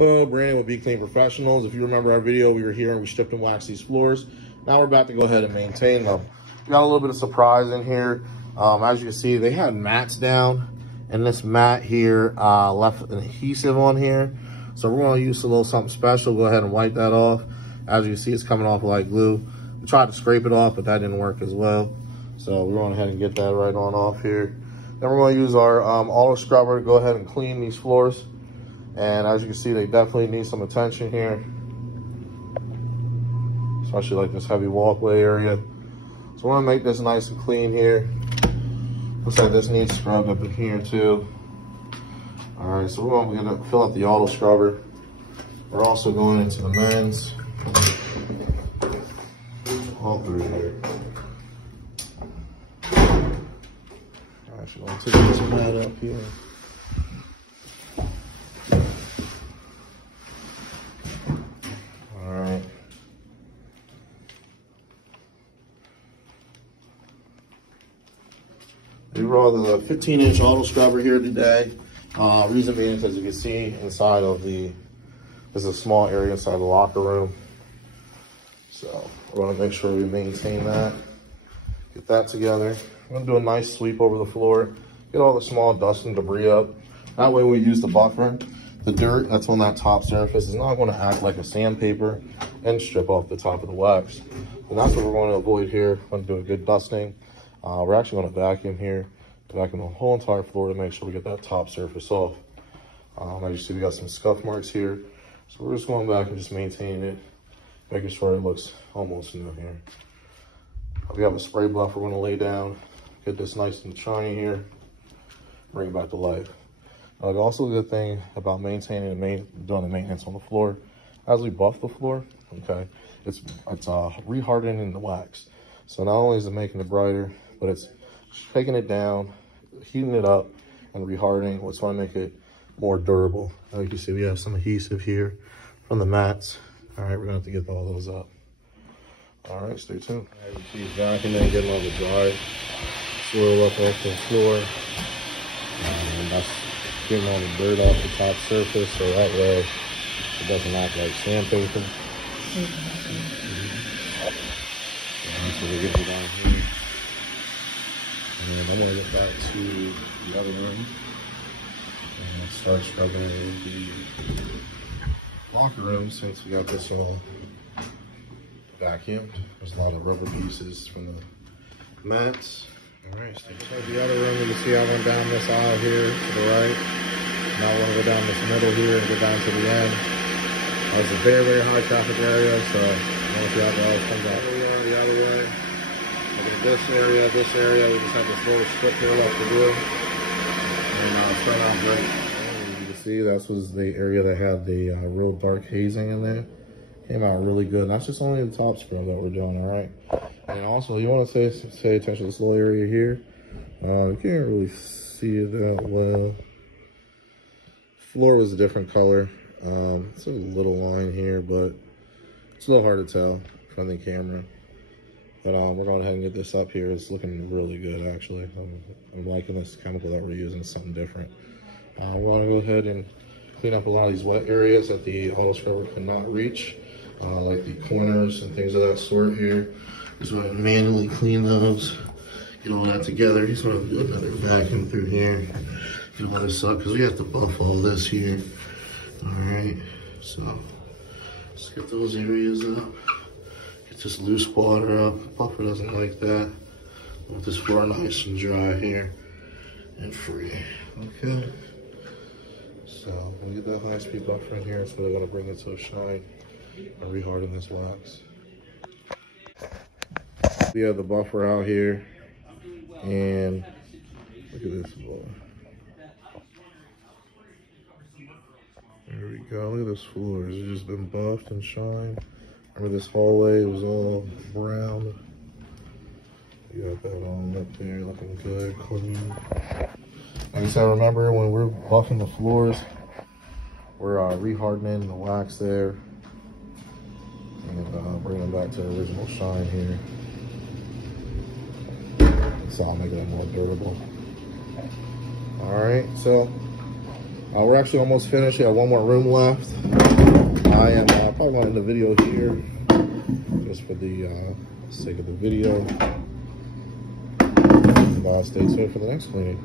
Hello, Brandon with Be Clean Professionals. If you remember our video, we were here and we stripped and waxed these floors. Now we're about to go ahead and maintain them. We got a little bit of surprise in here. As you can see, they had mats down, and this mat here left an adhesive on here. So we're going to use a little something special. Go ahead and wipe that off. As you can see, it's coming off like glue. We tried to scrape it off, but that didn't work as well. So we're going ahead and get that right on off here. Then we're going to use our odor scrubber to go ahead and clean these floors. And as you can see, they definitely need some attention here, especially like this heavy walkway area. So we're gonna make this nice and clean here. Looks like this needs scrubbed up in here too. All right, so we're gonna fill up the auto scrubber. We're also going into the men's, all through here. All right, so I'm gonna take this mat up here. We brought the 15-inch auto scrubber here today. Reason being is, as you can see, inside of there's a small area inside the locker room. So we're gonna make sure we maintain that. Get that together. We're gonna do a nice sweep over the floor. Get all the small dust and debris up. That way we use the buffer. The dirt that's on that top surface is not gonna act like a sandpaper and strip off the top of the wax. And that's what we're gonna avoid here. We're gonna do a good dusting. We're actually going to vacuum here, vacuum the whole entire floor to make sure we get that top surface off. As you see, we got some scuff marks here. So we're just going back and just maintaining it, making sure it looks almost new here. We have a spray bluff we're going to lay down, get this nice and shiny here, bring it back to life. Also a good thing about maintaining and doing the maintenance on the floor, as we buff the floor, okay, it's rehardening the wax. So not only is it making it brighter, but it's shaking it down, heating it up, and rehardening, which will make it more durable. As you can see, we have some adhesive here from the mats. All right, we're gonna have to get all those up. All right, stay tuned. As you see, vacuuming and getting all the dry soil up off the floor. And that's getting all the dirt off the top surface, so that way it doesn't act like sandpaper. So we're getting down here. And I'm gonna get back to the other room and start scrubbing the locker room since we got this all vacuumed. There's a lot of rubber pieces from the mats. All right, so the other room, you can see I went down this aisle here to the right. Now I want to go down this middle here and go down to the end. It's a very, very high traffic area, so I want to see how the all comes out. We are the other way. This area, we just have this little strip here left to do. And it's turned out great. As you can see, that was the area that had the real dark hazing in there. Came out really good. And that's just only the top scrub that we're doing, all right? And also, you want to pay attention to this little area here. You can't really see it that well. Floor was a different color. It's a little line here, but it's a little hard to tell from the camera. But we're going ahead and get this up here. It's looking really good, actually. I'm liking this chemical that we're using. It's something different. We're going to go ahead and clean up a lot of these wet areas that the auto scrubber cannot reach, like the corners and things of that sort here. Just want to manually clean those, get all that together. Just want to do another vacuum through here, get all this up, because we have to buff all this here. All right, so let's get those areas up. Get this loose water up. Buffer doesn't like that. I want this floor nice and dry here and free. Okay. So we'll get that high-speed buffer in here. It's really gonna bring it to a shine and reharden this wax. We have the buffer out here, and look at this floor. There we go. Look at this floor. It's just been buffed and shined. Remember this hallway was all brown. You got that all up there looking good, clean. Like I said, remember when we're buffing the floors, we're rehardening the wax there and bringing them back to the original shine here. So I'll make it more durable. All right, so We're actually almost finished. We have one more room left. I am probably going to end the video here just for the sake of the video. And stay tuned for the next cleaning.